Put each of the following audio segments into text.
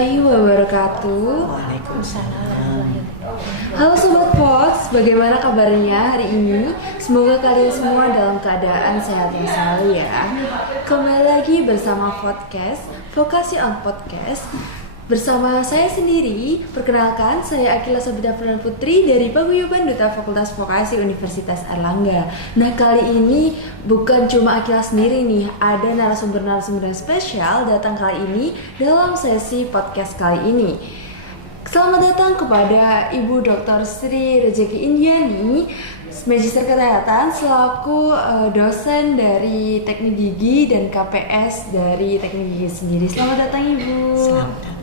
warahmatullahi wabarakatuh. Waalaikumsalam. Halo Sobat Pods, bagaimana kabarnya hari ini? Semoga kalian semua dalam keadaan sehat yang selalu ya. Kembali lagi bersama podcast Vokasi on Podcast. Bersama saya sendiri, perkenalkan saya Akila Sabida Perdana Putri dari Paguyuban Duta Fakultas Vokasi Universitas Airlangga. Nah, kali ini bukan cuma Akila sendiri nih, ada narasumber-narasumber yang spesial datang kali ini dalam sesi podcast kali ini. Selamat datang kepada Ibu Dr. Sri Rejeki Indiani, Magister Kesehatan selaku dosen dari Teknik Gigi dan KPS dari Teknik Gigi sendiri. Selamat datang Ibu. Selamat.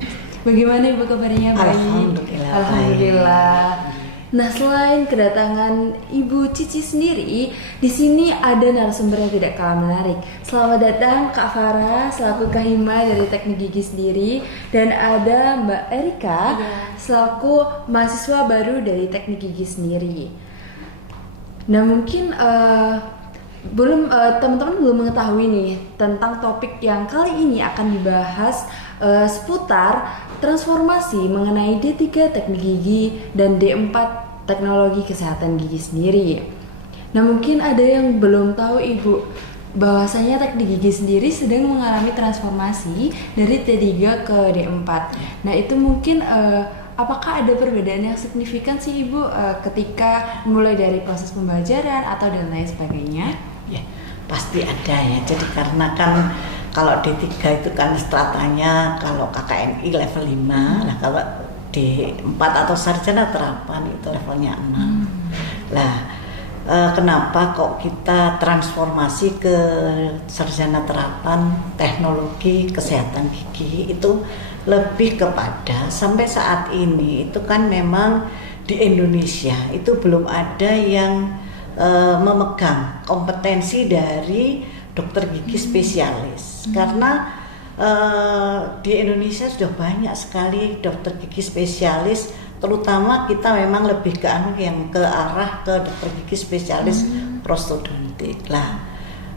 Bagaimana Ibu kabarnya? Baik. Alhamdulillah. Nah, selain kedatangan Ibu Cici sendiri, di sini ada narasumber yang tidak kalah menarik. Selamat datang Kak Farah selaku Kahima dari Teknik Gigi sendiri, dan ada Mbak Erika selaku mahasiswa baru dari Teknik Gigi sendiri. Nah, mungkin teman-teman belum mengetahui nih tentang topik yang kali ini akan dibahas seputar transformasi mengenai D3 Teknik Gigi dan D4 Teknologi Kesehatan Gigi sendiri. Nah, mungkin ada yang belum tahu Ibu bahwasanya Teknik Gigi sendiri sedang mengalami transformasi dari T3 ke D4. Nah, itu mungkin apakah ada perbedaan yang signifikan sih Ibu ketika mulai dari proses pembelajaran atau dan lain sebagainya? Ya, pasti ada ya. Jadi karena kan kalau D3 itu kan stratanya kalau KKNI level 5, nah kalau D4 atau sarjana terapan itu levelnya 6. Lah, kenapa kok kita transformasi ke sarjana terapan teknologi kesehatan gigi itu lebih kepada sampai saat ini itu kan memang di Indonesia itu belum ada yang memegang kompetensi dari dokter gigi spesialis. Karena di Indonesia sudah banyak sekali dokter gigi spesialis, terutama kita memang lebih ke arah ke dokter gigi spesialis prostodontik. Lah,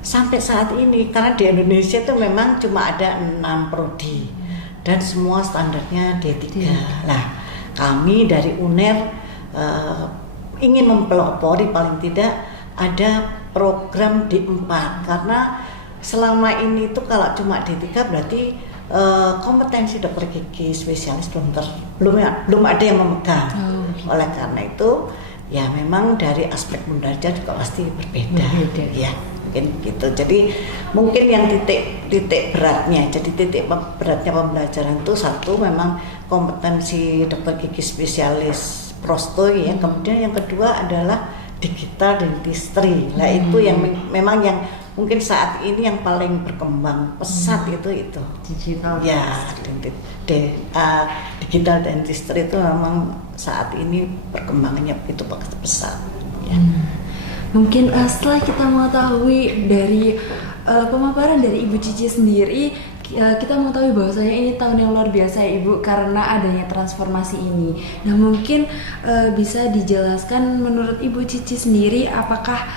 sampai saat ini karena di Indonesia itu memang cuma ada 6 prodi dan semua standarnya D3. Lah, kami dari UNER ingin mempelopori paling tidak ada program D4 karena selama ini tuh kalau cuma D3 berarti kompetensi dokter gigi spesialis belum ada yang memegang. Oleh karena itu ya memang dari aspek belajar juga pasti berbeda. Ya mungkin gitu. Jadi mungkin yang titik beratnya pembelajaran itu satu memang kompetensi dokter gigi spesialis prosto ya. Kemudian yang kedua adalah digital dentistry. Nah, itu yang memang yang mungkin saat ini yang paling berkembang pesat itu digital. Ya, digital dentistry itu memang saat ini perkembangannya begitu pesat. Ya. Mungkin setelah kita mengetahui dari pemaparan dari Ibu Cici sendiri, kita mengetahui bahwasanya ini tahun yang luar biasa ya Ibu karena adanya transformasi ini. Nah, mungkin bisa dijelaskan menurut Ibu Cici sendiri apakah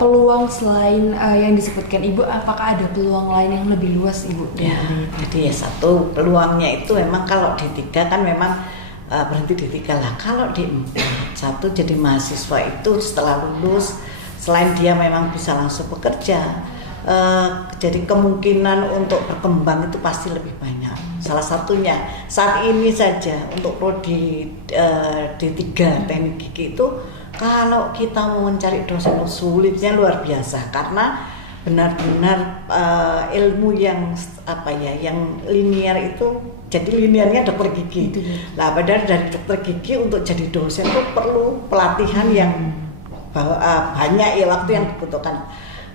peluang selain yang disebutkan Ibu, apakah ada peluang lain yang lebih luas Ibu? Ya, jadi ya satu peluangnya itu memang kalau D3 kan memang berhenti D3 lah. Kalau D4 satu jadi mahasiswa itu setelah lulus selain dia memang bisa langsung bekerja, jadi kemungkinan untuk berkembang itu pasti lebih banyak. Salah satunya saat ini saja untuk prodi D3 teknik gigi itu kalau kita mau mencari dosen sulitnya luar biasa karena benar-benar ilmu yang yang linear itu jadi linearnya dokter gigi. Lah padahal dari dokter gigi untuk jadi dosen itu perlu pelatihan yang banyak ya waktu yang dibutuhkan.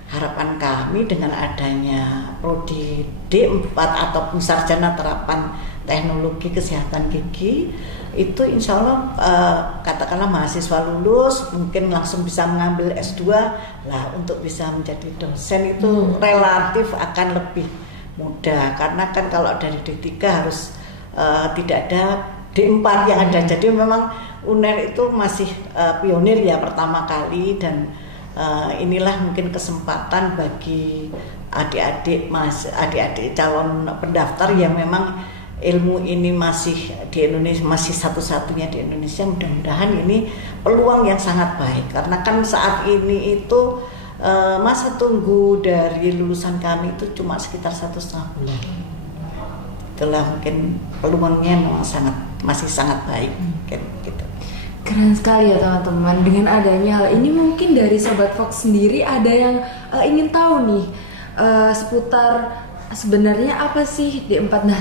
Harapan kami dengan adanya prodi D4 ataupun sarjana terapan teknologi kesehatan gigi itu insya Allah katakanlah mahasiswa lulus mungkin langsung bisa mengambil S2 lah untuk bisa menjadi dosen itu relatif akan lebih mudah karena kan kalau dari D3 harus tidak ada D4 yang ada. Jadi memang UNER itu masih pionir ya pertama kali dan inilah mungkin kesempatan bagi adik-adik calon pendaftar yang memang ilmu ini masih di Indonesia, masih satu-satunya di Indonesia, mudah-mudahan ini peluang yang sangat baik karena kan saat ini itu masa tunggu dari lulusan kami itu cuma sekitar 1,5 bulan. Itulah mungkin peluangnya memang masih sangat baik gitu. Keren sekali ya teman-teman. Dengan adanya hal ini mungkin dari Sobat Fox sendiri ada yang ingin tahu nih seputar sebenarnya apa sih D4. Nah,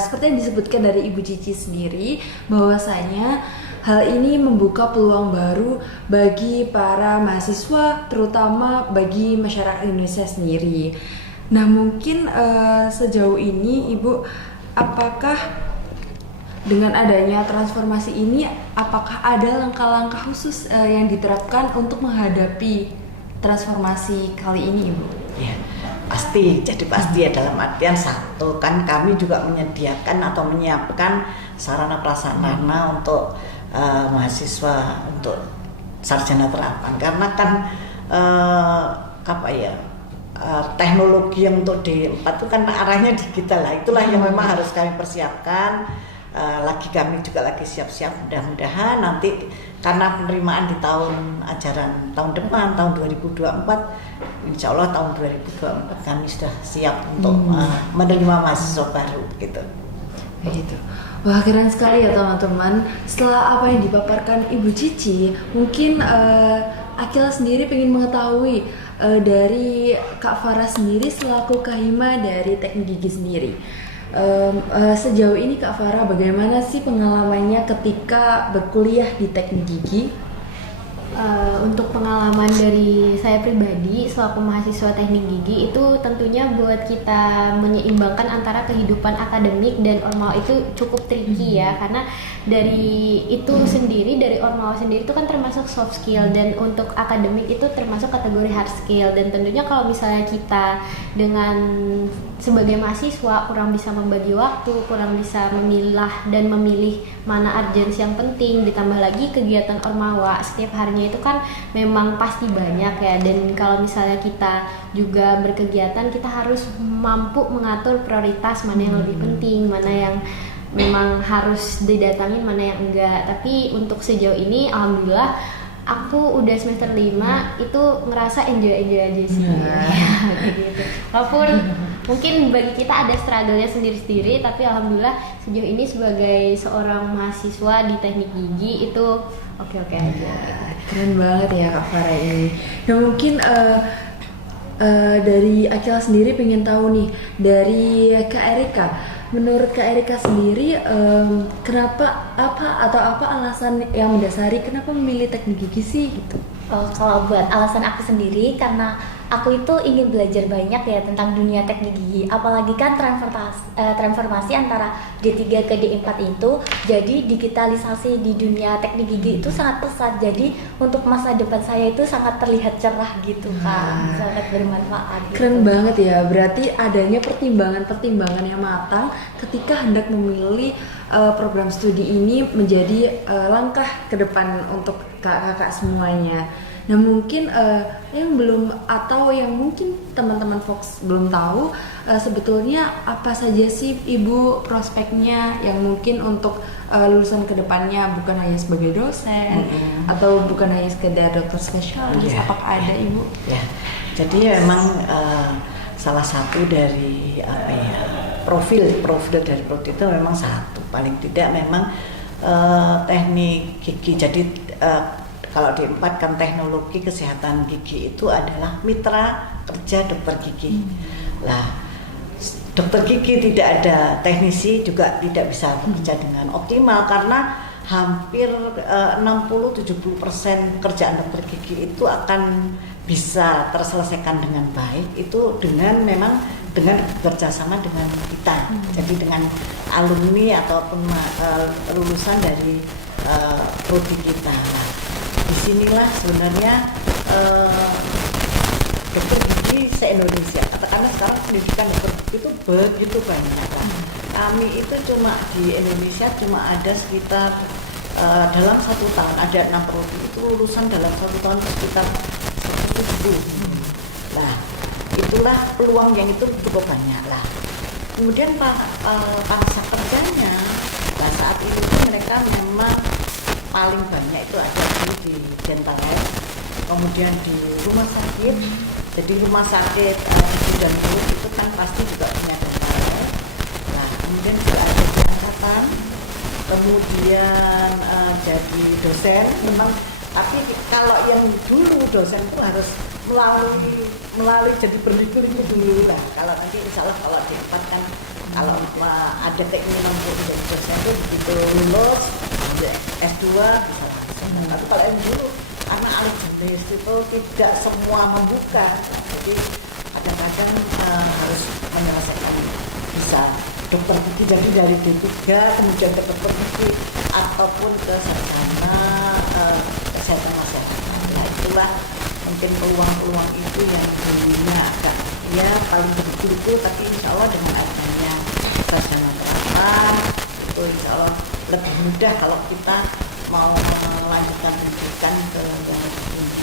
seperti yang disebutkan dari Ibu Cici sendiri bahwasanya hal ini membuka peluang baru bagi para mahasiswa, terutama bagi masyarakat Indonesia sendiri. Nah, mungkin sejauh ini Ibu, apakah dengan adanya transformasi ini, apakah ada langkah-langkah khusus yang diterapkan untuk menghadapi transformasi kali ini, Ibu? Ya, pasti. Jadi pasti ya, dalam artian satu kan kami juga menyediakan atau menyiapkan sarana prasarana untuk mahasiswa untuk sarjana terapan. Karena kan teknologi yang untuk D4 itu kan arahnya digital lah. Itulah yang memang harus kami persiapkan. Lagi kami juga lagi siap-siap, mudah-mudahan nanti karena penerimaan di tahun ajaran tahun depan tahun 2024, insya Allah tahun 2024 kami sudah siap untuk menerima mahasiswa baru gitu. Begitu. Wah, keren sekali ya teman-teman. Setelah apa yang dipaparkan Ibu Cici, mungkin Akila sendiri ingin mengetahui dari Kak Farah sendiri selaku Kahima dari Teknik Gigi sendiri. Sejauh ini Kak Farah, bagaimana sih pengalamannya ketika berkuliah di Teknik Gigi? Untuk pengalaman dari saya pribadi selaku mahasiswa teknik gigi itu tentunya buat kita menyeimbangkan antara kehidupan akademik dan ormawa itu cukup tricky ya, karena dari itu sendiri, dari ormawa sendiri itu kan termasuk soft skill dan untuk akademik itu termasuk kategori hard skill. Dan tentunya kalau misalnya kita dengan sebagai mahasiswa kurang bisa membagi waktu, kurang bisa memilah dan memilih mana urgensi yang penting, ditambah lagi kegiatan ormawa setiap harinya itu kan memang pasti banyak ya. Dan kalau misalnya kita juga berkegiatan, kita harus mampu mengatur prioritas mana yang lebih penting, mana yang memang harus didatangin, mana yang enggak. Tapi untuk sejauh ini alhamdulillah aku udah semester 5 itu ngerasa enjoy aja sih. Gitu. Walaupun mungkin bagi kita ada struggle-nya sendiri-sendiri, tapi alhamdulillah sejauh ini sebagai seorang mahasiswa di teknik gigi itu oke-oke aja. Keren banget ya Kak Farah ini. Nah, mungkin dari Akila sendiri pengen tahu nih dari Kak Erika. Menurut Kak Erika sendiri, kenapa apa alasan yang mendasari kenapa memilih teknik gigi sih gitu? Kalau buat alasan aku sendiri, karena aku itu ingin belajar banyak ya tentang dunia teknik gigi. Apalagi kan transformasi antara D3 ke D4 itu, jadi digitalisasi di dunia teknik gigi itu sangat pesat. Jadi untuk masa depan saya itu sangat terlihat cerah gitu kan, sangat bermanfaat. Gitu. Keren banget ya, berarti adanya pertimbangan yang matang ketika hendak memilih program studi ini menjadi langkah ke depan untuk kakak-kakak semuanya. Nah, mungkin yang belum atau yang mungkin teman-teman Fox belum tahu, sebetulnya apa saja sih Ibu prospeknya yang mungkin untuk lulusan kedepannya, bukan hanya sebagai dosen atau bukan hanya sekedar dokter spesialis, apakah ada Ibu? Ya, jadi memang salah satu dari profil dari prodi itu memang satu, paling tidak memang teknik gigi. Jadi kalau D4 kan teknologi kesehatan gigi itu adalah mitra kerja dokter gigi. Lah, dokter gigi tidak ada teknisi juga tidak bisa bekerja dengan optimal karena hampir 60-70% kerjaan dokter gigi itu akan bisa terselesaikan dengan baik itu dengan bekerja sama dengan kita. Jadi dengan alumni ataupun lulusan dari prodi kita. Nah, disinilah sebenarnya dokter gigi se-Indonesia, katakanlah sekarang pendidikan dokter gigi itu begitu banyak kan. Kami itu cuma di Indonesia cuma ada sekitar dalam 1 tahun ada 6 prodi itu lulusan dalam 1 tahun sekitar 170. Nah, itulah peluang yang itu cukup banyak lah. Kemudian pangsa kerjanya, nah saat itu tuh mereka memang paling banyak itu ada di dental health, kemudian di rumah sakit. Jadi rumah sakit gigi dan mulut itu kan pasti juga punya dental health. Nah kemudian juga ada di angkatan, kemudian jadi dosen memang. Tapi kalau yang dulu dosen itu harus melalui jadi berliku-liku dulu lah. Kalau nanti insya Allah kalau di 4 kan kalau ada keinginan untuk menjadi dosen itu begitu lulus S2 bisa langsung. Tapi kalau yang dulu karena alih jenis itu tidak semua membuka, jadi kadang-kadang harus menyelesaikan bisa dokter gigi, jadi dari D3 kemudian ke dokter gigi ataupun ke sarjana kesehatan masyarakat. Nah itulah mungkin peluang-peluang itu yang dulunya agak ya paling begitu, tapi insya Allah dengan adanya sarjana terapan itu insya Allah lebih mudah kalau kita mau melanjutkan pendidikan ke yang lebih tinggi.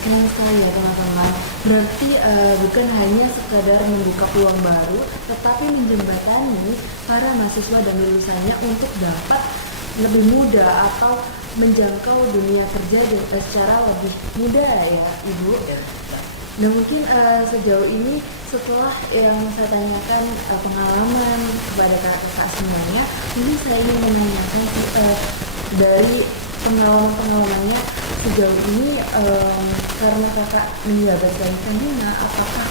Senang sekali ya teman-teman. Berarti bukan hanya sekadar membuka peluang baru, tetapi menjembatani para mahasiswa dan lulusannya untuk dapat lebih mudah atau menjangkau dunia kerja secara lebih mudah ya Ibu. Nah mungkin sejauh ini setelah yang saya tanyakan pengalaman kepada kakak semuanya, ini saya ingin menanyakan dari pengalamannya sejauh ini, karena kakak menjabat sebagai pembina, apakah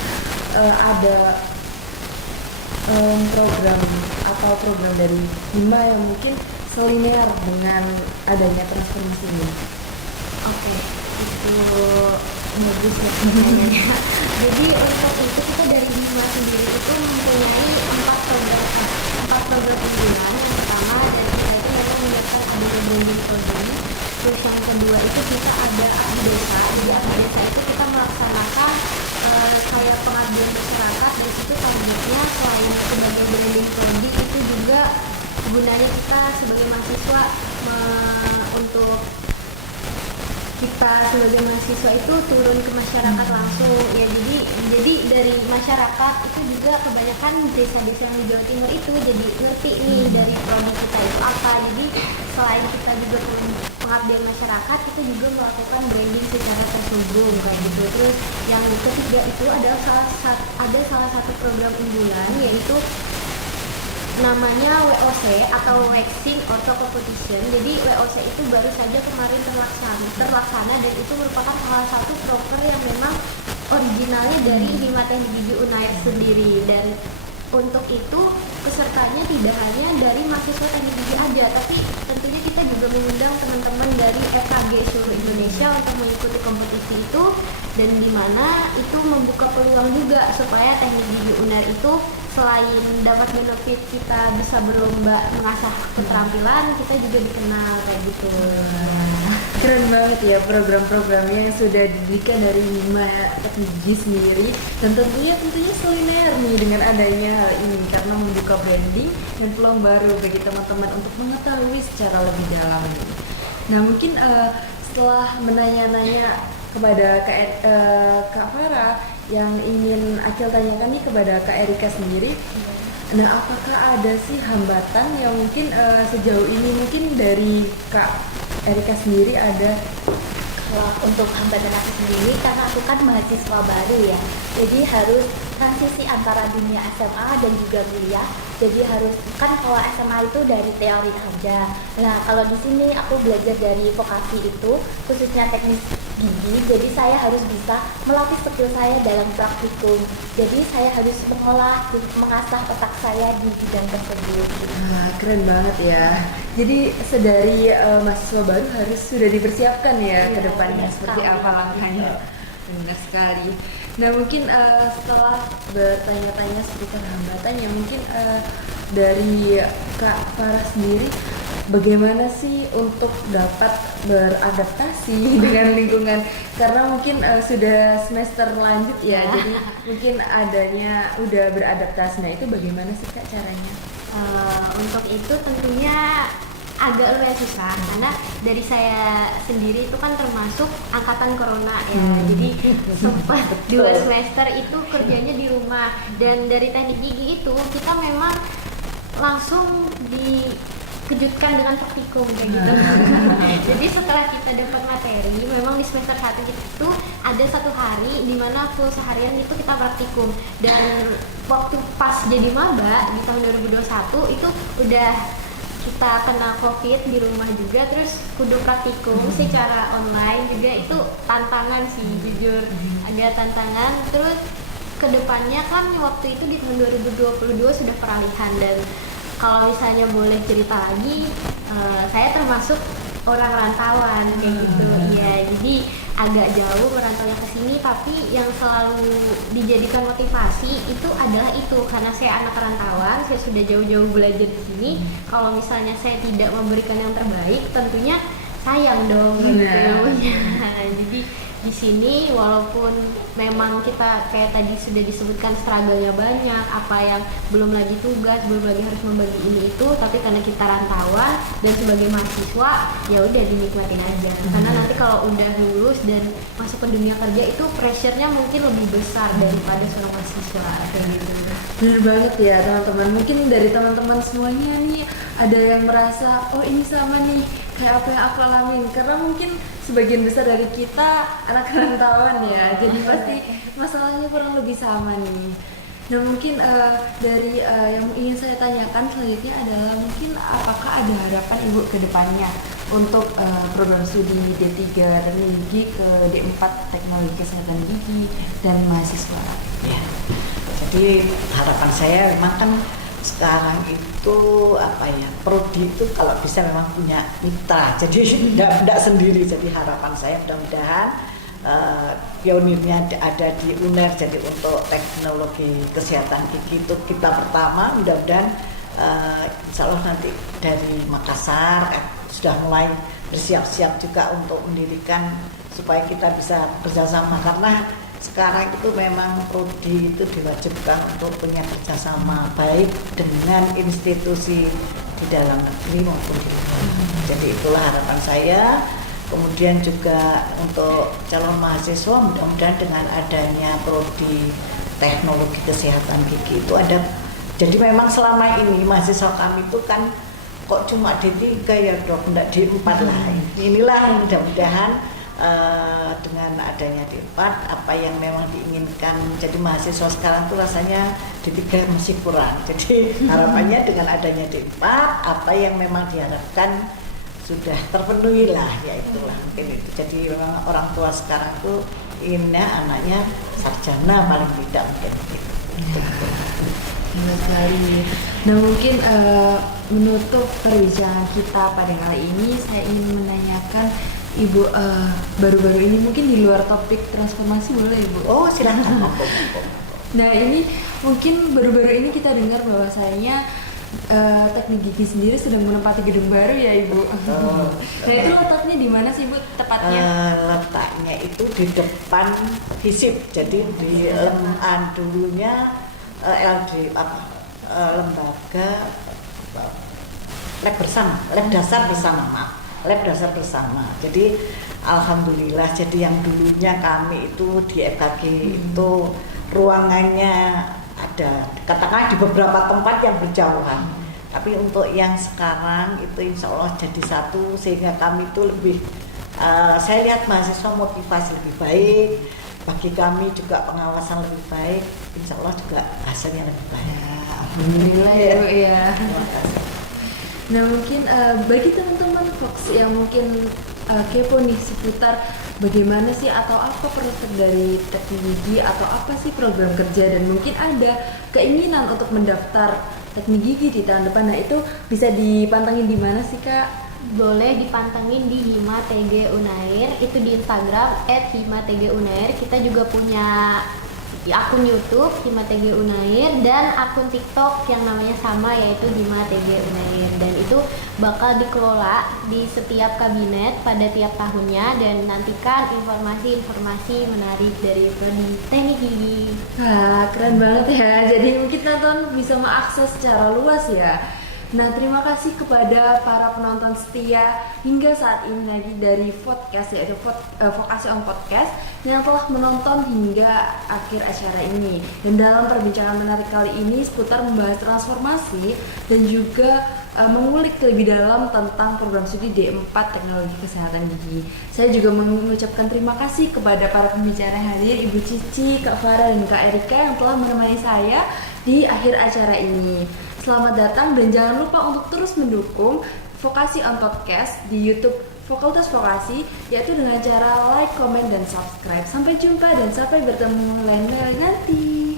ada program dari Hima yang mungkin selinear dengan adanya transformasi ini? Oke, itu bagus ya pertanyaannya. Jadi untuk itu kita dari Hima sendiri itu mempunyai 4 program unggulan. Yang pertama dari kita itu yaitu menyiapkan adanya branding program. Terus yang kedua itu kita ada Abdi Desa. Jadi Abdi Desa itu kita melaksanakan kayak pengabdian masyarakat. Dari situ targetnya selain sebagai branding prodi itu juga gunanya kita sebagai mahasiswa untuk kita sebagai mahasiswa itu turun ke masyarakat langsung ya. Jadi dari masyarakat itu juga kebanyakan desa-desa yang di Jawa Timur itu jadi ngerti nih dari produk kita itu apa. Jadi selain kita juga pengabdian masyarakat, kita juga melakukan branding secara terselubung kayak gitu. Terus yang ketiga itu adalah salah satu program unggulan, yaitu namanya WOC atau Waxing Ortho Competition. Jadi WOC itu baru saja kemarin terlaksana dan itu merupakan salah satu proker yang memang originalnya dari Hima Teknik Gigi Unair sendiri. Dan untuk itu pesertanya tidak hanya dari mahasiswa teknik gigi aja, tapi tentunya kita juga mengundang teman-teman dari FKG seluruh Indonesia untuk mengikuti kompetisi itu, dan di mana itu membuka peluang juga supaya teknik gigi Unair itu selain dapat benefit kita bisa berlomba mengasah keterampilan, kita juga dikenal kayak gitu. Keren banget ya program-programnya yang sudah diberikan dari Hima Teknik Gigi sendiri, dan tentunya selinear nih dengan adanya hal ini karena membuka branding dan peluang baru bagi teman-teman untuk mengetahui secara lebih dalam. Nah mungkin setelah menanya-nanya kepada Kak Farah, yang ingin Akil tanyakan nih kepada Kak Erika sendiri. Nah, apakah ada sih hambatan yang mungkin sejauh ini mungkin dari Kak Erika sendiri ada? Kalau untuk hambatan aku sendiri, karena aku kan mahasiswa baru ya, jadi harus transisi antara dunia SMA dan juga kuliah. Jadi harus kan kalau SMA itu dari teori aja. Nah kalau di sini aku belajar dari vokasi itu, khususnya teknik gigi. Jadi saya harus bisa melatih skill saya dalam praktikum. Jadi saya harus mengasah otak saya di bidang tersebut. Nah, keren banget ya. Jadi sedari mahasiswa baru harus sudah dipersiapkan ya ke depannya seperti apa langkahnya. Benar sekali. Nah mungkin setelah bertanya-tanya seputar hambatan ya, mungkin dari Kak Farah sendiri, bagaimana sih untuk dapat beradaptasi dengan lingkungan, karena mungkin sudah semester lanjut ya, jadi mungkin adanya udah beradaptasi. Nah itu bagaimana sih Kak caranya? Untuk itu tentunya agak lumayan susah karena dari saya sendiri itu kan termasuk angkatan corona ya. Jadi sempat 2 semester itu kerjanya di rumah, dan dari teknik gigi itu kita memang langsung dikejutkan dengan praktikum kayak gitu. Jadi setelah kita dapat materi, memang di semester 1 itu ada 1 hari di mana full seharian itu kita praktikum, dan waktu pas jadi maba di tahun 2021 itu udah kita kena covid di rumah juga, terus kudu praktikum secara online juga. Itu tantangan sih, jujur ada tantangan. Terus kedepannya kan waktu itu di tahun 2022 sudah peralihan, dan kalau misalnya boleh cerita lagi, saya termasuk orang rantauan kayak gitu ya. Jadi agak jauh merantaunya ke sini, tapi yang selalu dijadikan motivasi itu adalah itu, karena saya anak rantauan, saya sudah jauh-jauh belajar di sini. Kalau misalnya saya tidak memberikan yang terbaik, tentunya sayang dong gitu. Jadi di sini walaupun memang kita kayak tadi sudah disebutkan struggle-nya banyak, apa yang belum lagi tugas, belum lagi harus membagi ini itu, tapi karena kita rantauan dan sebagai mahasiswa ya udah dinikmatin aja. Karena nanti kalau udah lulus dan masuk ke dunia kerja itu pressure-nya mungkin lebih besar daripada seorang mahasiswa kayak gitu. Bener banget ya teman-teman. Mungkin dari teman-teman semuanya nih ada yang merasa oh ini sama nih kayak apa yang aku alamin, karena mungkin sebagian besar dari kita anak rantauan ya, jadi pasti masalahnya kurang lebih sama nih. Nah mungkin dari yang ingin saya tanyakan selanjutnya adalah mungkin apakah ada harapan Ibu ke depannya untuk program studi D3 Teknik Gigi ke D4 Teknologi Kesehatan Gigi dan mahasiswa? Ya, jadi harapan saya memang kan sekarang itu apa ya, prodi itu kalau bisa memang punya mitra, jadi tidak sendiri. Jadi harapan saya mudah-mudahan pionirnya ada di UNER, jadi untuk teknologi kesehatan gigi itu kita pertama, mudah-mudahan insya Allah nanti dari Makassar sudah mulai bersiap-siap juga untuk mendirikan supaya kita bisa bersama, karena sekarang itu memang prodi itu diwajibkan untuk punya kerjasama baik dengan institusi di dalam negeri maupun di luar. Jadi itulah harapan saya. Kemudian juga untuk calon mahasiswa, mudah-mudahan dengan adanya prodi teknologi kesehatan gigi itu ada. Jadi memang selama ini mahasiswa kami itu kan kok cuma D3 ya dok, enggak D4 lah. Inilah mudah-mudahan dengan adanya D4 apa yang memang diinginkan. Jadi mahasiswa sekarang tuh rasanya D3 masih kurang. Jadi harapannya dengan adanya D4 apa yang memang diharapkan sudah terpenuhi lah, ya itulah mungkin itu. Jadi memang orang tua sekarang tuh inginnya anaknya sarjana paling tidak mungkin gitu. Terima sekali. Nah mungkin menutup perbincangan kita pada kali ini, saya ingin menanyakan Ibu, baru-baru ini mungkin di luar topik transformasi boleh Ibu? Oh silakan. Nah ini mungkin baru-baru ini kita dengar bahwasanya teknik gigi sendiri sedang menempati gedung baru ya Ibu. Nah itu letaknya di mana sih Ibu tepatnya? Letaknya itu di depan FISIP, jadi di dulunya LD lembaga lab dasar bersama. Jadi alhamdulillah, jadi yang dulunya kami itu di FKG itu ruangannya ada katakanlah di beberapa tempat yang berjauhan, tapi untuk yang sekarang itu insya Allah jadi satu, sehingga kami itu lebih saya lihat mahasiswa motivasi lebih baik, bagi kami juga pengawasan lebih baik, insya Allah juga hasilnya lebih baik. Alhamdulillah ya Bu ya. Nah mungkin bagi teman-teman Fox yang mungkin kepo nih seputar bagaimana sih atau apa prospek dari teknik gigi atau apa sih program kerja, dan mungkin ada keinginan untuk mendaftar teknik gigi di tahun depan, nah itu bisa dipantengin di mana sih Kak? Boleh dipantengin di Hima TG Unair, itu di Instagram @hima_tg_unair. Kita juga punya akun YouTube Hima TG Unair dan akun TikTok yang namanya sama, yaitu Hima TG Unair, dan itu bakal dikelola di setiap kabinet pada tiap tahunnya, dan nantikan informasi-informasi menarik dari prodi teknik gigi. Wah keren banget ya, jadi mungkin teman-teman bisa mengakses secara luas ya. Nah, terima kasih kepada para penonton setia hingga saat ini lagi dari podcast, yaitu Vokasi on Podcast, yang telah menonton hingga akhir acara ini. Dan dalam perbincangan menarik kali ini seputar membahas transformasi dan juga mengulik lebih dalam tentang program studi D4 Teknologi Kesehatan Gigi. Saya juga mengucapkan terima kasih kepada para pembicara yang hadir, Ibu Cici, Kak Farah, dan Kak Erika yang telah menemani saya di akhir acara ini. Selamat datang dan jangan lupa untuk terus mendukung Vokasi on Podcast di YouTube Fakultas Vokasi, yaitu dengan cara like, comment, dan subscribe. Sampai jumpa dan sampai bertemu lain kali nanti.